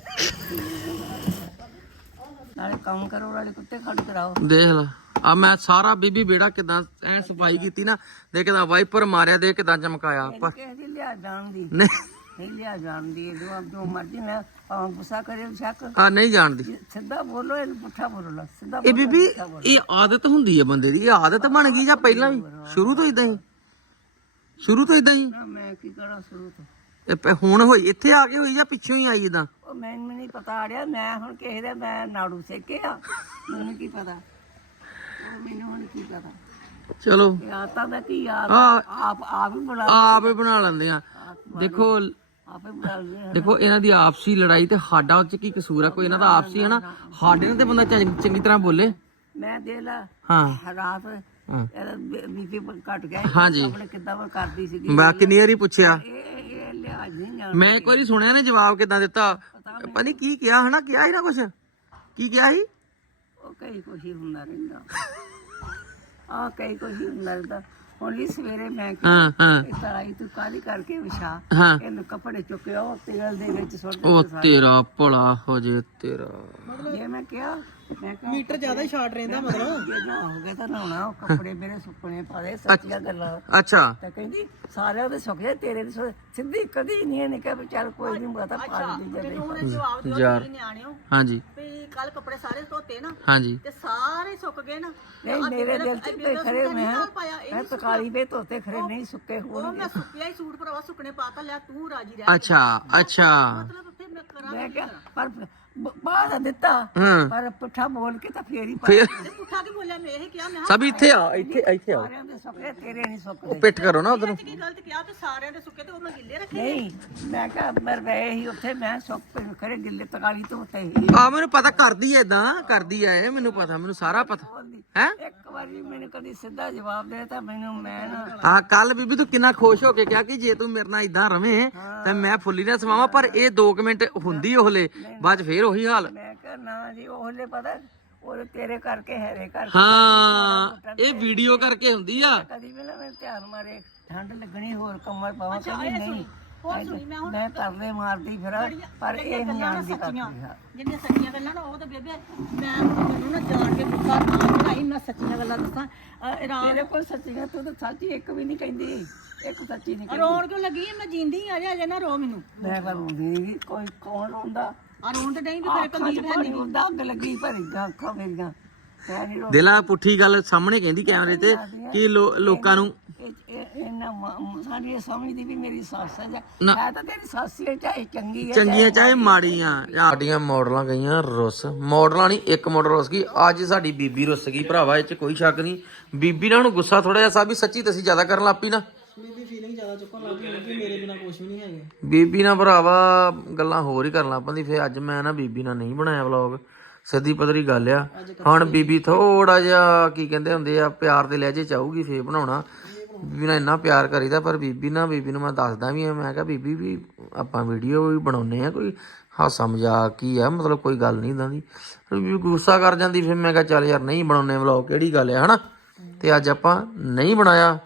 ਨਾਲੇ ਕੰਮ ਕਰੋ ਨਾਲੇ ਕੁੱਤੇ ਖੜ ਕਰਾਓ ਦੇਖ ਲਾ ਆ ਮੈਂ ਸਾਰਾ ਬੀਬੀ ਬੇੜਾ ਕਿਦਾਂ ਐ ਸਫਾਈ ਕੀਤੀ ਨਾ ਦੇ ਕਿਦਾਂ ਵਾਈਪਰ ਮਾਰਿਆ ਦੇ ਕਿਦਾਂ ਚਮਕਾਇਆ ਕਿਸੇ ਦੀ ਲਿਆ ਜਾਣ ਦੀ ਨਹੀਂ ਨਹੀਂ ਲਿਆ ਜਾਣ ਦੀ ਜੋ ਮਰਜ਼ੀ ਨਾ ਭਾਵੇਂ ਗੁੱਸਾ ਕਰੇ ਸ਼ੱਕ ਆ ਨਹੀਂ ਜਾਣਦੀ ਸਿੱਧਾ ਬੋਲੋ ਇਹਨੂੰ ਪੁੱਠਾ ਬੋਲੋ ਸਿੱਧਾ ਇਹ ਬੀਬੀ ਇਹ ਆਦਤ ਹੁੰਦੀ ਹੈ ਬੰਦੇ ਦੀ ਇਹ ਆਦਤ ਬਣ ਗਈ ਜਾਂ ਪਹਿਲਾਂ ਵੀ ਸ਼ੁਰੂ ਤੋਂ ਇਦਾਂ ਹੀ ਸ਼ੁਰੂ ਤੋਂ ਇਦਾਂ ਹੀ ਨਾ ਮੈਂ ਕੀ ਕਰਾਂ ਸ਼ੁਰੂ ਤੋਂ ਹੁਣ ਹੋਈ ਇੱਥੇ ਆ ਕੇ ਹੋਈ ਜਾਂ ਪਿੱਛੋਂ ਹੀ ਆਈ ਇਦਾਂ ਉਹ ਮੈਨੂੰ ਨਹੀਂ ਪਤਾ ਆੜਿਆ ਮੈਂ ਹੁਣ ਕਿਸੇ ਦੇ ਮੈਂ ਨਾੜੂ ਸੇਕਿਆ ਮੈਨੂੰ ਕੀ ਪਤਾ ਮੈਨੂੰ ਹੁਣ ਕੀ ਪਤਾ ਚਲੋ ਇਹ ਆਤਾ ਦਾ ਕੀ ਆਪ ਹੀ ਆਪ ਹੀ ਬਣਾ ਲੈਂਦੇ ਆ ਦੇਖੋ ਆਪੇ ਬਣਾ ਲਿਆ ਦੇਖੋ ਇਹਨਾਂ ਦੀ ਆਪਸੀ ਲੜਾਈ ਤੇ ਸਾਡਾ ਉਹ ਚ ਕੀ ਕਸੂਰ ਆ ਕੋਈ ਇਹਨਾਂ ਦਾ ਆਪਸੀ ਹੈ ਨਾ ਸਾਡੇ ਨਾਲ ਤੇ ਬੰਦਾ ਚੰਗੀ ਤਰ੍ਹਾਂ ਬੋਲੇ ਮੈਂ ਦੇ ਲਾ ਹਾਂ ਰਾਤ ਇਹਦਾ ਬੀਪੀ ਘਟ ਗਿਆ ਹਾਂਜੀ ਆਪਣੇ ਕਿੱਦਾਂ ਮੈਂ ਕਰਦੀ ਸੀਗੀ ਮੈਂ ਕਿੰਨੀ ਵਾਰੀ ਪੁੱਛਿਆ ਇਹ ਲਿਹਾਜ਼ ਨਹੀਂ ਜਾਣ ਮੈਂ ਇੱਕ ਵਾਰੀ ਸੁਣਿਆ ਨੇ ਜਵਾਬ ਕਿਦਾਂ ਦਿੱਤਾ ਪਤਾ ਨਹੀਂ ਕੀ ਕਿਹਾ ਹਨਾ ਕਿਹਾ ਸੀ ਨਾ ਕੁਛ ਕੀ ਕਿਹਾ ਸੀ ਉਹ ਕਈ ਕੁਛ ਹੀ ਹੁੰਦਾ ਰਹਿੰਦਾ ਆ ਕਈ ਕੁਛ ਹੀ ਹੁੰਦਾ ਰਹਿੰਦਾ ਹੁਣ ਵੀ ਸਵੇਰੇ ਮੈਂ ਹਾਂ ਹਾਂ ਇਹ ਤਰਾਈ ਤੂੰ ਕਾਲੀ ਕਰਕੇ ਵਿਛਾ ਹਾਂ ਇਹਨੂੰ ਕੱਪੜੇ ਚੁੱਕਿਆ ਉਹ ਤੇਲ ਦੇ ਵਿੱਚ ਸੁੱਟ ਉਹ ਤੇਰਾ ਭਲਾ ਹੋ ਜੇ ਤੇਰਾ ਜੇ ਮੈਂ ਕਿਹਾ ਮੈਂ ਕਿਹਾ ਮੀਟਰ ਜ਼ਿਆਦਾ ਹੀ ਸ਼ਾਰਟ ਰਹਿੰਦਾ ਮਤਲਬ। ਜੇ ਨਾ ਹੋ ਗਿਆ ਤਾਂ ਨਹਾਉਣਾ, ਉਹ ਕੱਪੜੇ ਮੇਰੇ ਸੁੱਕਣੇ ਪਾਦੇ, ਸੱਚੀਆਂ ਗੱਲਾਂ। ਅੱਛਾ ਤਾਂ ਕਹਿੰਦੀ ਸਾਰਿਆਂ ਦੇ ਸੁੱਕ ਗਏ, ਤੇਰੇ ਦੇ ਸਿੱਧੀ ਕਦੀ ਨਹੀਂ ਇਹਨੇ ਕਿਹਾ ਵੀ ਚੱਲ ਕੋਈ ਨਹੀਂ ਪਤਾ ਪਾ ਲਈ ਜਾਂਦੇ। ਉਹਨੇ ਜਵਾਬ ਦਿਓ ਯਾਰ। ਤੁਸੀਂ ਨਿਆਣਿਓ ਹਾਂਜੀ ਵੀ ਕੱਲ ਕੱਪੜੇ ਸਾਰੇ ਧੋਤੇ ਨਾ ਹਾਂਜੀ ਤੇ ਸਾਰੇ ਸੁੱਕ ਗਏ ਨਾ। ਨਹੀਂ ਮੇਰੇ ਦਿਲ ਚ ਤੇ ਖਰੇ ਮੈਂ ਤਕਾਲੀ ਵੇ ਧੋਤੇ ਖਰੇ ਨਹੀਂ ਸੁੱਕੇ ਉਹ ਹੋਣਗੇ। ਮੈਂ ਸੁੱਕਿਆ ਹੀ ਸੂਟ ਭਰਾਵਾ ਸੁੱਕਣੇ ਪਾਤਾ, ਲਿਆ ਤੂੰ ਰਾਜੀ ਰਹਿ। ਅੱਛਾ ਅੱਛਾ ਮਤਲਬ ਫਿਰ ਮੈਂ ਕਰਾਂ ਮੈਂ ਕਿਹਾ ਪਰ ਬਾਹਰ ਦਿੱਤਾ ਹਾਂ ਪਰ ਪੁੱਠਾ ਬੋਲ ਕੇ ਤਾਂ ਫੇਰ ਹੀ ਪਾ ਫੇਰ ਤੇ ਪੁੱਠਾ ਕੀ ਬੋਲਿਆ, ਮੈਂ ਇਹ ਕਿਹਾ ਮੈਂ ਸਭ ਇੱਥੇ ਆ ਇੱਥੇ ਇੱਥੇ ਆਓ ਸਾਰਿਆਂ ਦੇ ਸੁੱਕੇ ਤੇਰੇ ਨਹੀਂ ਉਹ ਸੁੱਕਦੇ। ਪਿੱਠ ਕਰੋ ਨਾ ਉਧਰ ਕੀ ਗਲਤ ਕਿਹਾ ਤੇ ਸਾਰਿਆਂ ਦੇ ਸੁੱਕੇ ਤੇ ਉਹ ਮੈਂ ਗਿੱਲੇ ਰੱਖੇ। ਨਹੀਂ ਮੈਂ ਕਿਹਾ ਮੈਂ ਰਹੇ ਹੀ ਉੱਥੇ ਮੈਂ ਸੁੱਕ ਖਰੇ ਗਿੱਲੇ ਤਕਾਲੀ ਤੋਂ ਉੱਤੇ ਹੀ ਆ ਮੈਨੂੰ ਪਤਾ ਕਰਦੀ ਐ ਇਦਾਂ ਕਰਦੀ ਐ ਇਹ ਮੈਨੂੰ ਪਤਾ ਮੈਨੂੰ ਸਾਰਾ ਪਤਾ ਬੋਲਦੀ। ਹੈ ਇੱਕ ਵਾਰੀ ਮੈਨੂੰ ਕਦੀ ਸਿੱਧਾ ਜਵਾਬ ਦੇ ਤਾਂ ਮੈਨੂੰ ਮੈਂ ਨਾ ਆ ਕੱਲ ਬੀਬੀ ਤੂੰ ਕਿੰਨਾ ਖੁਸ਼ ਹੋ ਕੇ ਕਿਹਾ ਕਿ ਜੇ ਤੂੰ ਮੇਰੇ ਨਾਲ ਇਦਾਂ ਰਵੇਂ ਤਾਂ ਮੈਂ ਫੁੱਲੀ ਨਾ ਸਮਾਵਾਂ, ਪਰ ਇਹ 2 ਮਿੰਟ ਹੁੰਦੀ ਉਹਲੇ ਬਾਅਦ 'ਚ ਫੇਰ ਉਹੀ ਹਾਲ। ਮੈਂ ਕਿਹਾ ਨਾ ਜੀ ਉਹਲੇ ਪਤਾ ਉਹ ਤੇਰੇ ਕਰਕੇ ਹੈਰੇ ਕਰਕੇ ਹਾਂ ਇਹ ਵੀਡੀਓ ਕਰਕੇ ਹੁੰਦੀ ਆ। ਕਦੀ ਵੀ ਨਾ ਮੇਰੇ ਧਿਆਨ ਮਾਰੇ ਠੰਡ ਲੱਗਣੀ ਹੋਰ ਕਮਰ ਪਾਵਾਂ ਕਦੀ ਨਹੀਂ ਹੋਰ ਸੁਣੀ ਮੈਂ ਹੁਣ ਮੈਂ ਤਰਲੇ ਮਾਰਦੀ ਫਿਰ ਪਰ ਇਹ ਨਹੀਂ ਆਉਂਦੀ ਕਰਦੀ ਹਾਂ। ਜਿਹੜੀਆਂ ਸੱਚੀਆਂ ਗੱਲਾਂ ਨਾ ਉਹ ਤਾਂ ਬੇਬੇ ਮੈਂ ਮੈਨੂੰ ਨਾ ਜਾਣ ਕੇ ਗੁੱਸਾ ਤਾਂ ਚੜਾਈ, ਮੈਂ ਸੱਚੀਆਂ ਗੱਲਾਂ ਦੱਸਾਂ। ਰਾਤ ਤੇਰੇ ਕੋਲ ਸੱਚੀਆਂ ਤੂੰ ਤਾਂ ਸੱਚੀ ਇੱਕ ਵੀ ਨਹੀਂ ਕਹਿੰਦੀ, ਇੱਕ ਸੱਚੀ ਨਹੀਂ ਕਹਿੰਦੀ। ਰੋਣ ਕਿਉਂ ਲੱਗੀ ਮੈਂ ਜਿੰਦੀ ਆ ਅਜੇ ਨਾ ਰੋ ਮੈਨੂੰ। ਮੈਂ ਕਰੂੰਗੀ ਨਹੀਂ ਕੋਈ ਕੌਣ ਰੋਂਦਾ ਆ ਰੋਣ ਤੇ ਨਹੀਂ ਵੀ ਤੇਰੇ ਅੱਖਾਂ ਕਲੀਬ ਚ ਹੈ ਪਾਣੀ ਹੁੰਦਾ, ਅੱਗ ਲੱਗੀ ਭਰੀਆਂ ਅੱਖਾਂ ਮੇਰੀਆਂ। ਮੈਂ ਨਹੀਂ ਰੋਂਦੀ। ਦਿਲਾ ਪੁੱਠੀ ਗੱਲ ਸਾਹਮਣੇ ਕਹਿੰਦੀ ਕੈਮਰੇ ਤੇ ਕਿ ਲੋਕਾਂ ਨੂੰ ਇਹਨਾਂ ਸਾਡੀ ਸਮਝਦੀ ਵੀ ਮੇਰੀ ਸੱਸ ਹੈ ਨਾ। ਮੈਂ ਤਾਂ ਤੇਰੀ ਸੱਸ ਹੀ ਚਾਹੇ ਚੰਗੀ ਹੈ ਚੰਗੀਆਂ ਚਾਹੇ ਮਾੜੀਆਂ ਸਾਡੀਆਂ ਮਾਡਲਾਂ ਗਈਆਂ ਰੁੱਸ, ਮਾਡਲਾਂ ਨਹੀਂ ਇੱਕ ਮਾਡਲ ਰੁੱਸ ਗਈ। ਅੱਜ ਸਾਡੀ ਬੀਬੀ ਰੁੱਸ ਗਈ ਭਰਾਵਾ, ਇਹ 'ਚ ਕੋਈ ਸ਼ੱਕ ਨਹੀਂ। ਬੀਬੀ ਨਾਲ ਹੁਣ ਗੁੱਸਾ ਥੋੜਾ ਜਿਹਾ ਸਾਬੀ ਸੱਚੀ ਤਸੀਂ ਜ਼ਿਆਦਾ ਕਰਨ ਲੱਗ ਪਈ ਨਾ। ਬੀਬੀ ਫੀਲਿੰਗ ਜ਼ਿਆਦਾ ਚੁੱਕਣ ਲੱਗ ਗਈ ਕਿ ਮੇਰੇ ਬਿਨਾ ਕੁਝ ਵੀ ਨਹੀਂ ਹੈਗੇ। ਬੀਬੀ ਨਾਲ ਭਰਾਵਾ ਗੱਲਾਂ ਹੋਰ ਹੀ ਕਰਨ ਲੱਗ ਪੈਂਦੀ। ਫੇਰ ਅੱਜ ਮੈਂ ਨਾ ਬੀਬੀ ਨਾਲ ਨਹੀਂ ਬਣਾਇਆ ਵਲੌਗ, ਸਿੱਧੀ ਪੱਧਰੀ ਗੱਲ ਆ। ਹੁਣ ਬੀਬੀ ਥੋੜਾ ਜਿਹਾ ਕੀ ਕਹਿੰਦੇ ਹੁੰਦੇ ਆ ਪਿਆਰ ਦੇ ਲਹਿਜੇ ਚਾਹੂਗੀ ਫੇਰ ਬਣਾਉਣਾ। ਬੀਬੀ ਨਾਲ ਇੰਨਾ ਪਿਆਰ ਕਰੀਦਾ, ਪਰ ਬੀਬੀ ਨੂੰ ਮੈਂ ਦੱਸਦਾ ਵੀ ਆ, ਮੈਂ ਕਿਹਾ ਬੀਬੀ ਵੀ ਆਪਾਂ ਵੀਡੀਓ ਵੀ ਬਣਾਉਂਦੇ ਆ, ਕੋਈ ਹਾਸਾ ਮਜ਼ਾਕ ਹੀ ਆ, ਮਤਲਬ ਕੋਈ ਗੱਲ ਨਹੀਂ ਇਦਾਂ ਦੀ। ਬੀਬੀ ਗੁੱਸਾ ਕਰ ਜਾਂਦੀ, ਫਿਰ ਮੈਂ ਕਿਹਾ ਚੱਲ ਯਾਰ ਨਹੀਂ ਬਣਾਉਣੇ ਵਲੌਗ, ਕਿਹੜੀ ਗੱਲ ਆ ਹਨਾ। ਤੇ ਅੱਜ ਆਪਾਂ ਨਹੀਂ ਬਣਾਇਆ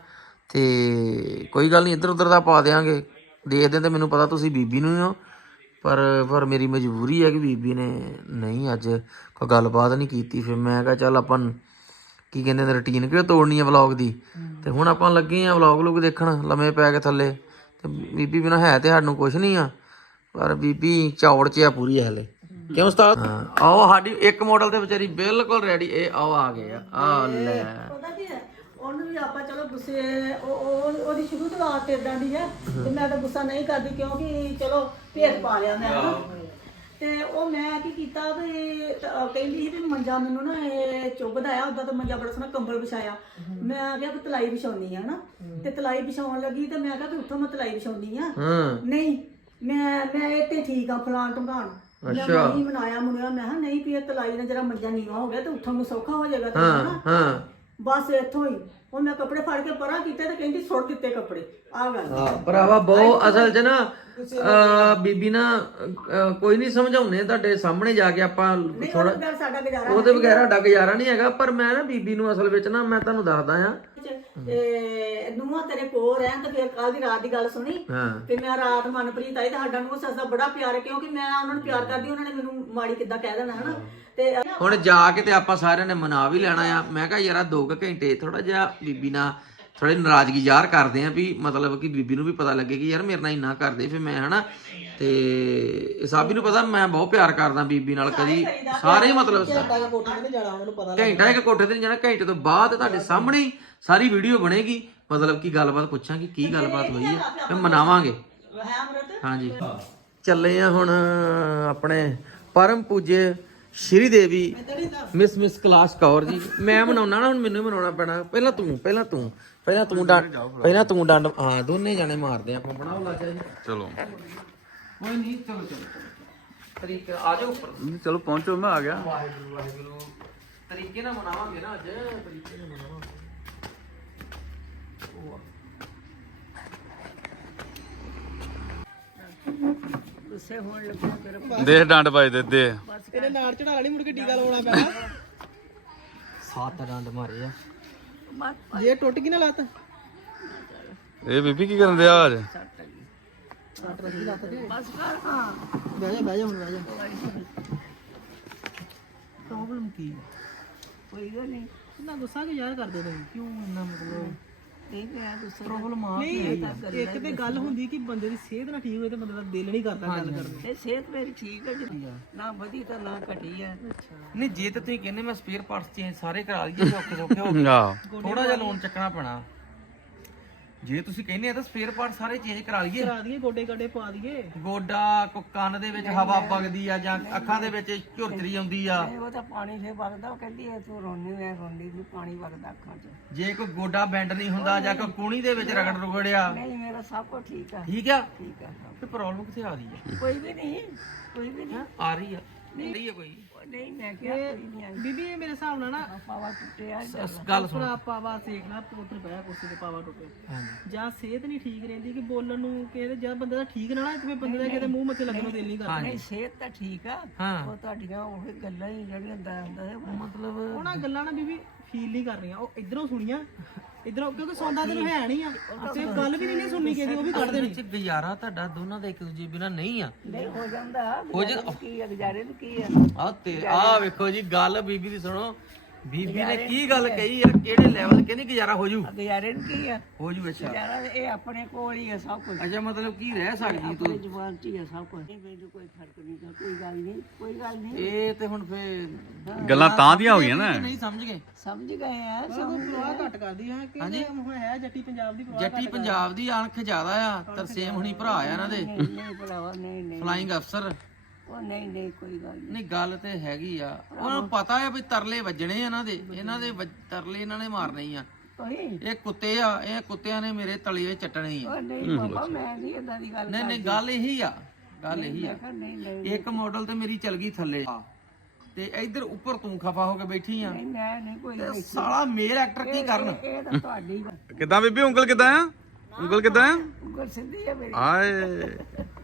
ਤੇ ਕੋਈ ਗੱਲ ਨਹੀਂ, ਇੱਧਰ ਉੱਧਰ ਦਾ ਪਾ ਦਿਆਂਗੇ, ਦੇਖਦੇ ਤੇ ਮੈਨੂੰ ਪਤਾ ਤੁਸੀਂ ਬੀਬੀ ਨੂੰ ਹੀ ਹੋ, ਪਰ ਮੇਰੀ ਮਜਬੂਰੀ ਹੈ ਕਿ ਬੀਬੀ ਨੇ ਨਹੀਂ ਅੱਜ ਕੋਈ ਗੱਲਬਾਤ ਨਹੀਂ ਕੀਤੀ। ਫਿਰ ਮੈਂ ਕਿਹਾ ਚੱਲ ਆਪਾਂ ਕੀ ਕਹਿੰਦੇ ਨੇ ਰੁਟੀਨ ਕਿਉਂ ਤੋੜਨੀ ਹੈ ਵਲੌਗ ਦੀ। ਤੇ ਹੁਣ ਆਪਾਂ ਲੱਗੇ ਆ ਵਲੌਗ ਲੋਕ ਦੇਖਣ ਲੰਮੇ ਪੈ ਕੇ ਥੱਲੇ। ਤੇ ਬੀਬੀ ਬਿਨਾਂ ਹੈ ਤੇ ਸਾਨੂੰ ਕੁਛ ਨਹੀਂ ਆ, ਪਰ ਬੀਬੀ ਚੌੜ 'ਚ ਆ ਪੂਰੀ ਹਲੇ। ਕਿਉਂ ਉਸਤਾਦ? ਹਾਂ ਆਓ ਸਾਡੀ ਇੱਕ ਮਾਡਲ ਤੇ ਵਿਚਾਰੀ ਬਿਲਕੁਲ ਰੈਡੀ। ਇਹ ਆਓ ਆ ਗਏ ਆ ਲੈ। ਪਤਾ ਕੀ ਹੈ ਉਹਨੂੰ ਵੀ ਆਪਾਂ ਚਲੋ ਗੁੱਸੇ ਉਹਦੀ ਸ਼ੁਰੂ ਤੋਂ ਆਦਤ ਇਦਾਂ ਦੀ ਹੈ ਤੇ ਮੈਂ ਤਾਂ ਗੁੱਸਾ ਨਹੀਂ ਕਰਦੀ ਕਿਉਂਕਿ ਚਲੋ ਭੇਦ ਪਾ ਲਿਆ ਮੈਂ ਹਨਾ। ਤੇ ਉਹ ਮੈਂ ਕੀ ਕੀਤਾ ਵੀ ਕਹਿੰਦੀ ਸੀ ਵੀ ਮੰਜਾ ਮੈਨੂੰ ਨਾ ਇਹ ਚੁੱਭਦਾ ਆ, ਉਦਾਂ ਤਾਂ ਮੰਜਾ ਬੜਾ ਸੋਹਣਾ ਕੰਬਲ ਵਿਛਾਇਆ। ਮੈਂ ਕਿਹਾ ਵੀ ਤਲਾਈ ਵਿਛਾਉਣੀ ਆ ਹਨਾ, ਤੇ ਤਲਾਈ ਵਿਛਾਉਣ ਲੱਗੀ ਤੇ ਮੈਂ ਕਿਹਾ ਵੀ ਉੱਠੋ ਮੈਂ ਤਲਾਈ ਵਿਛਾਉਣੀ ਆ। ਨਹੀਂ ਮੈਂ ਇੱਥੇ ਠੀਕ ਆ ਫਲਾਣ ਢੰਗਾਣ। ਮੈਂ ਨਹੀਂ ਮਨਾਇਆ ਮੁੰਡਿਆ, ਮੈਂ ਕਿਹਾ ਨਹੀਂ ਵੀ ਇਹ ਤਲਾਈ ਨਾਲ ਜਿਹੜਾ ਮੰਜਾ ਨੀਵਾ ਹੋ ਗਿਆ ਤੇ ਉੱਠਣ ਨੂੰ ਸੌਖਾ ਹੋ ਜਾਏਗਾ ਹਨਾ। ਬਸ ਇੱਥੋਂ ਹੀ ਉਹ ਮੈਂ ਕੱਪੜੇ ਫੜ ਕੇ ਪਰਾਂ ਕੀਤੇ ਤੇ ਕਹਿੰਦੀ ਸੁੱਟ ਦਿੱਤੇ ਕੱਪੜੇ। ਆ ਗੱਲ ਭਰਾਵਾ ਬਹੁਤ ਅਸਲ 'ਚ ਨਾ ਬੀਬੀ ਨਾ ਕੋਈ ਨਹੀਂ ਸਮਝਾਉਣੇ ਤੁਹਾਡੇ ਸਾਹਮਣੇ ਜਾ ਕੇ ਆਪਾਂ ਥੋੜਾ, ਸਾਡਾ ਗੁਜ਼ਾਰਾ ਉਹਦੇ ਬਗੈਰ ਸਾਡਾ ਗੁਜ਼ਾਰਾ ਨਹੀਂ ਹੈਗਾ। ਪਰ ਮੈਂ ਨਾ ਬੀਬੀ ਨੂੰ ਅਸਲ ਵਿੱਚ ਨਾ ਮੈਂ ਤੁਹਾਨੂੰ ਦੱਸਦਾ ਆ ਤੇ ਨੂੰਹਾਂ ਤੇਰੇ ਕੋਲ ਰਹਿਣ ਤੇ ਫਿਰ ਕੱਲ ਦੀ ਰਾਤ ਦੀ ਗੱਲ ਸੁਣੀ ਤੇ ਮੈਂ ਰਾਤ ਮਨਪ੍ਰੀਤ ਆਈ ਤੇ ਸਾਡਾ ਨੂੰ ਸੱਸ ਦਾ ਬੜਾ ਪਿਆਰ ਹੈ ਕਿਉਂਕਿ ਮੈਂ ਉਹਨਾਂ ਨੂੰ ਪਿਆਰ ਕਰਦੀ, ਉਹਨਾਂ ਨੇ ਮੈਨੂੰ ਮਾੜੀ ਕਿੱਦਾਂ ਕਹਿ ਦੇਣਾ ਹਨਾ। ਤੇ ਹੁਣ ਜਾ ਕੇ ਤੇ ਆਪਾਂ ਸਾਰਿਆਂ ਨੇ ਮਨਾ ਵੀ ਲੈਣਾ ਆ। ਮੈਂ ਕਿਹਾ ਯਾਰ 2 ਘੰਟੇ ਥੋੜਾ ਜਿਹਾ ਬੀਬੀ ਨਾਲ ਥੋੜੀ ਨਾਰਾਜ਼ਗੀ ਜ਼ਾਹਰ ਕਰਦੇ ਆ ਵੀ ਮਤਲਬ ਕਿ ਬੀਬੀ ਨੂੰ ਵੀ ਪਤਾ ਲੱਗੇ ਕਿ ਯਾਰ ਮੇਰੇ ਨਾਲ ਇੰਨਾ ਕਰਦੇ ਫਿਰ ਮੈਂ ਹਨਾ। ਤੇ ਸਾਬੀ ਨੂੰ ਪਤਾ ਮੈਂ ਬਹੁਤ ਪਿਆਰ ਕਰਦਾ ਬੀਬੀ ਨਾਲ, ਕਦੀ ਸਾਰੇ ਮਤਲਬ ਕੋਠੇ ਤੇ ਨਹੀਂ ਜਾਣਾ, ਉਹਨੂੰ ਪਤਾ ਘੰਟਾ ਇੱਕ ਕੋਠੇ ਤੇ ਨਹੀਂ ਜਾਣਾ। ਘੰਟੇ ਤੋਂ ਬਾਅਦ ਤੁਹਾਡੇ ਸਾਹਮਣੇ ਹੀ ਸਾਰੀ ਵੀਡੀਓ ਬਣੇਗੀ, ਮਤਲਬ ਕਿ ਗੱਲਬਾਤ ਪੁੱਛਾਂਗੇ ਕੀ ਗੱਲਬਾਤ ਹੋਈ ਹੈ, ਫਿਰ ਮਨਾਵਾਂਗੇ। ਹਾਂਜੀ ਚੱਲੇ ਆ ਹੁਣ ਆਪਣੇ ਪਰਮ ਪੂਜੇ ਸ਼੍ਰੀ ਦੇਵੀ ਮਿਸ ਕਲਾਸ ਕੌਰ ਜੀ। ਮੈਂ ਮਨਾਉਣਾ ਨਾ, ਹੁਣ ਮੈਨੂੰ ਮਨਾਉਣਾ ਪੈਣਾ। ਪਹਿਲਾਂ ਤੂੰ ਡੰਡ ਹਾਂ ਦੋਨੇ ਜਾਣੇ ਮਾਰਦੇ ਆਪਾਂ। ਬਣਾਓ ਲਾਜਾ ਜੀ। ਚਲੋ ਕੋਈ ਨਹੀਂ ਚਲੋ ਤਰੀਕੇ ਆ ਜਾਓ ਉੱਪਰ। ਚਲੋ ਪਹੁੰਚੋ, ਮੈਂ ਆ ਗਿਆ। ਵਾਹਿਗੁਰੂ ਤਰੀਕੇ ਨਾਲ ਮਨਾਵਾਂਗੇ ਨਾ ਅੱਜ, ਤਰੀਕੇ ਨਾਲ ਮਨਾਵਾਂਗੇ। ਗੁੱਸੇ ਹੋਣ ਲੱਗਿਆ ਤੇਰੇ ਦੇ ਡੰਡ ਵੱਜਦੇ ਦੇ। ਇਹਨੇ ਨਾਲ ਚੜਾ ਲੈਣੀ, ਮੁੜ ਕੇ ਟੀਕਾ ਲਵਾਉਣਾ ਪੈਣਾ। 7 ਡੰਡ ਮਾਰੇ ਆ। ਜੇ ਟੁੱਟ ਗਈ ਨਾ ਲੱਤ ਇਹ ਬੀਬੀ ਕੀ ਕਰਨ ਦਿਆ ਅੱਜ? ਬਸ ਕਰ ਹਾਂ ਬਹਿ ਜਾ ਹੁਣ ਬਹਿ ਜਾ। ਪ੍ਰੋਬਲਮ ਕੀ ਹੈ? ਕੋਈ ਗੱਲ ਨਹੀਂ ਇੰਨਾ ਗੁੱਸਾ ਕਿਉਂ ਯਾਰ ਕਰਦੇ ਤੁਸੀਂ? ਕਿਉਂ ਇੰਨਾ ਮਤਲਬ ਨਹੀਂ ਮੈਂ ਗੁੱਸਾ ਪ੍ਰੋਬਲਮ ਆ ਨਹੀਂ ਇੱਕ ਤੇ ਗੱਲ ਹੁੰਦੀ ਕਿ ਬੰਦੇ ਦੀ ਸਿਹਤ ਨਾ ਠੀਕ ਹੋਏ ਤੇ ਬੰਦੇ ਦਾ ਦਿਲ ਨਹੀਂ ਕਰਦਾ ਗੱਲ ਕਰਨ ਨੂੰ। ਤੇ ਸਿਹਤ ਮੇਰੀ ਠੀਕ ਹੈ ਜੀ ਨਾ ਵਧੀ ਤਾਂ ਨਾ ਘਟੀ ਹੈ ਨਹੀਂ ਜੇ ਤੇ ਤੁਸੀਂ ਕਹਿੰਦੇ ਮੈਂ ਸਪੇਅਰ ਪਾਰਟਸ ਚੇਂਜ ਸਾਰੇ ਕਰਾ ਲਈਏ ਸੌਖੇ ਸੌਖੇ ਹੋ ਗਏ ਆਹ ਥੋੜਾ ਜਿਹਾ ਲੋਨ ਚੱਕਣਾ ਪੈਣਾ ਜੇ ਤੁਸੀਂ ਕਹਿੰਦੇ ਆ ਤਾਂ ਸਪੇਅਰ ਪਾਰਟ ਸਾਰੇ ਚੇਂਜ ਕਰਾ ਲਈਏ ਕਰਾ ਦਈਏ ਗੋਡੇ ਗਾਡੇ ਪਾ ਦਈਏ ਗੋਡਾ ਕੰਨ ਦੇ ਵਿੱਚ ਹਵਾ ਵਗਦੀ ਆ ਜਾਂ ਅੱਖਾਂ ਦੇ ਵਿੱਚ ਝੁਰਚਰੀ ਆਉਂਦੀ ਆ ਉਹ ਤਾਂ ਪਾਣੀ ਫੇ ਵਗਦਾ ਉਹ ਕਹਿੰਦੀ ਐ ਤੂੰ ਰੋਣੀ ਮੈਂ ਰੋਣੀ ਵੀ ਪਾਣੀ ਵਗਦਾ ਅੱਖਾਂ 'ਚ ਜੇ ਕੋਈ ਗੋਡਾ ਬੈਂਡ ਨਹੀਂ ਹੁੰਦਾ ਜਾਂ ਕੋਈ ਕੂਣੀ ਦੇ ਵਿੱਚ ਰਗੜ ਰੁਗੜਿਆ ਨਹੀਂ ਮੇਰਾ ਸਭ ਕੁਝ ਠੀਕ ਆ ਠੀਕ ਆ ਠੀਕ ਆ ਸਭ। ਤੇ ਪ੍ਰੋਬਲਮ ਕਿੱਥੇ ਆ ਰਹੀ ਆ ਕੋਈ ਵੀ ਨਹੀਂ ਕੋਈ ਵੀ ਨਹੀਂ ਆ ਰਹੀ ਆ ਨਹੀਂ ਆ ਕੋਈ ਉਹ ਨਹੀਂ ਮੈਂ ਕਿਹਾ ਕੋਈ ਨਹੀਂ ਆਈ ਬੀਬੀ ਇਹ ਮੇਰੇ ਹਿਸਾਬ ਨਾਲ ਨਾ ਪਾਵਾ ਟੁੱਟਿਆ ਗੱਲ ਸੁਣ ਥੋੜਾ ਪਾਵਾ ਸੇਕਣਾ ਪੁੱਤਰ ਪਿਆ ਕੁਰਸੀ ਤੇ ਪਾਵਾ ਟੁੱਟੇ ਹਾਂਜੀ ਜਾਂ ਸਿਹਤ ਨਹੀਂ ਠੀਕ ਰਹਿੰਦੀ ਕਿ ਬੋਲਣ ਨੂੰ ਕਿਸੇ ਜਾਂ ਬੰਦੇ ਦਾ ਠੀਕ ਨਾ ਤੇ ਬੰਦੇ ਦਾ ਕਿਤੇ ਮੂੰਹ ਮੱਥੇ ਲੱਗਣ ਨੂੰ ਦਿਲ ਨਹੀਂ ਕਰਦਾ ਨਹੀਂ ਸਿਹਤ ਤਾਂ ਠੀਕ ਆ ਹਾਂ ਉਹ ਤੁਹਾਡੀਆਂ ਉਹ ਗੱਲਾਂ ਹੀ ਜਿਹੜੀਆਂ ਹੁੰਦਾ ਹੈ ਮਤਲਬ ਉਹਨਾਂ ਗੱਲਾਂ ਨਾ ਬੀਬੀ ਫੀਲ ਨਹੀਂ ਕਰ ਰਹੀਆਂ ਉਹ ਇਧਰੋਂ ਸੁਣੀਆਂ ਇਧਰੋਂ ਕਿਉਂਕਿ ਸੌਂਦਾ ਤੈਨੂੰ ਹੈ ਨਹੀਂ ਆ ਤੇ ਗੱਲ ਵੀ ਨਹੀਂ ਸੁਣਨੀ ਕਿਸੇ ਦੀ ਉਹ ਵੀ ਕੱਢ ਦੇਣੀ ਵਿੱਚ ਗੁਜ਼ਾਰਾ ਤੁਹਾਡਾ ਦੋਨਾਂ ਦਾ ਇੱਕ ਦੂਜੇ ਬਿਨਾ ਨਹੀਂ ਆ ਨਹੀਂ ਹੋ ਜਾਂਦਾ ਕੀ ਆ ਗੁਜ਼ਾਰੇ ਨੂੰ ਕੀ ਆ ਆ ਤੇ ਆ ਵੇਖੋ ਜੀ ਗੱਲ ਬੀਬੀ ਦੀ ਸੁਣੋ ਬੀਬੀ ਨੇ ਕੀ ਗੱਲ ਕਹੀ ਆ ਕਿਹੜੇ ਲੈਵਲ ਕਹਿੰਦੀ ਗੁਜ਼ਾਰਾ ਹੋ ਜੂ ਗੁਜ਼ਾਰੇ ਨੂੰ ਕੀ ਆ ਹੋ ਜੂ ਅੱਛਾ ਗੁਜ਼ਾਰਾ ਇਹ ਆਪਣੇ ਕੋਲ ਹੀ ਆ ਸਭ ਕੁਝ ਅੱਛਾ ਮਤਲਬ ਕੀ ਰਹਿ ਸਕਦੀ ਆਪਣੇ ਤੂੰ ਜ਼ੁਬਾਨ 'ਚ ਹੀ ਆ ਸਭ ਕੁਝ ਮੈਨੂੰ ਕੋਈ ਫਰਕ ਨਹੀਂ ਗਾ ਕੋਈ ਗੱਲ ਨਹੀਂ ਕੋਈ ਗੱਲ ਨਹੀਂ ਇਹ ਤੇ ਹੁਣ ਫੇ ਗੱਲਾਂ ਤਾਂ ਦੀਆਂ ਹੋ ਗਈਆਂ ਨਾ ਨਹੀਂ ਸਮਝ ਗਏ ਸਮਝ ਗਏ ਆ ਸਗੋਂ ਪ੍ਰਵਾਹ ਘੱਟ ਕਰਦੀ ਆ ਕਿ ਹੁਣ ਹੈ ਜੱਟੀ ਪੰਜਾਬ ਦੀ ਪ੍ਰਵਾਹ ਜੱਟੀ ਪੰਜਾਬ ਦੀ ਅਣਖ ਜ਼ਿਆਦਾ ਆ ਤਰਸੇਮ ਹੁਣੀ ਭਰਾ ਆ ਇਹਨਾਂ ਦੇ ਨਹੀਂ ਭਰਾਵਾ ਨਹੀਂ ਨਹੀਂ ਫਲਾਈਂਗ ਅਫਸਰ ਉਹ ਨਹੀਂ ਕੋਈ ਗੱਲ ਨਹੀਂ ਨਹੀਂ ਗੱਲ ਤੇ ਹੈਗੀ ਆ ਉਹਨਾਂ ਨੂੰ ਪਤਾ ਆ ਵੀ ਤਰਲੇ ਵੱਜਣੇ ਆ ਇਹਨਾਂ ਦੇ ਤਰਲੇ ਇਹਨਾਂ ਨੇ ਮਾਰਨੇ ਹੀ ਆ ਕੋਈ ਇਹ ਕੁੱਤੇ ਆ ਇਹ ਕੁੱਤਿਆਂ ਨੇ ਮੇਰੇ ਤਲੀਏ ਚੱਟਣੇ ਹੀ ਆ ਉਹ ਨਹੀਂ ਬਾਬਾ ਮੈਂ ਨਹੀਂ ਏਦਾਂ ਦੀ ਗੱਲ ਨਹੀਂ ਗੱਲ ਇਹੀ ਆ ਗੱਲ ਇਹੀ ਆ ਨਹੀਂ ਨਹੀਂ ਇੱਕ ਮਾਡਲ ਤੇ ਮੇਰੀ ਚਲ ਗਈ ਥੱਲੇ ਤੇ ਇੱਧਰ ਉੱਪਰ ਤੂੰ ਖਫਾ ਹੋ ਕੇ ਬੈਠੀ ਆ ਮੈਂ ਨਹੀਂ ਕੋਈ ਸਾਲਾ ਮੇਲ ਐਕਟਰ ਕੀ ਕਰਨ ਇਹ ਤਾਂ ਤੁਹਾਡੀ ਕਿੱਦਾਂ ਬੀਬੀ ਉਂਗਲ ਕਿੱਦਾਂ ਆ ਉਂਗਲ ਕਿੱਦਾਂ ਆ ਉਂਗਲ ਸਿੱਧੀ ਆ ਮੇਰੀ ਆਏ